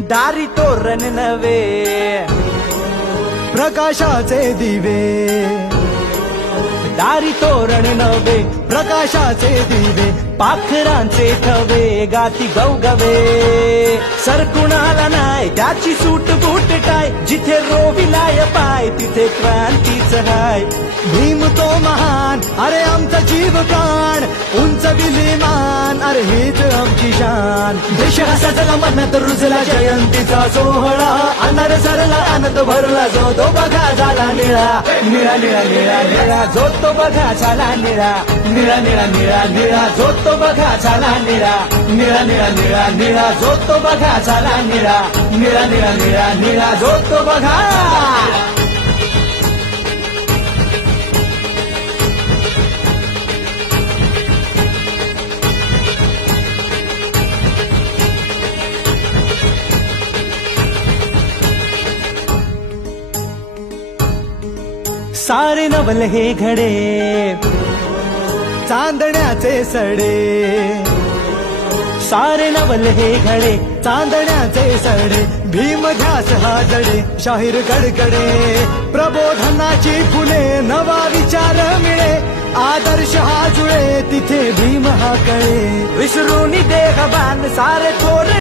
दारी तोरण नवे, प्रकाशाचे दिवे, दारी तोरण नवे, प्रकाशाचे दिवे, पाखरांचे थवे, गाती गवगवे. सर कुणाला नाय त्याची सूट बूट टाय, जिथे रोविलाय पाय तिथे क्रांतीच हाय. भीम तो महान, अरे आमचा जीव प्राण, उंच विलीमान, अरे हीच आमची शान. देश हा सजला मनात रुजला जयंतीचा सोहळा, अनार सरला आनंद भरला जो तो बघा झाला निळा. निळा निळा निळा निळा जो तो बघा झाला निळा. निळा निळा निळा निळा जो तो बघा झाला निळा. निळा निळा निळा निळा जो तो बघा झाला निळा. निळा निळा निळा निळा जो तो बघा. सारे नवल हे घडे, चांदण्याचे सडे, सारे नवल हे घडे, चांदण्याचे सडे, भीम ध्यास हा जडे, शाहीर कडकडे, प्रबोधनाची फुले, नवा विचार मिळे, आदर्श हा जुळे, तिथे भीम हा कळे. विसरून देह बांध सारे थोर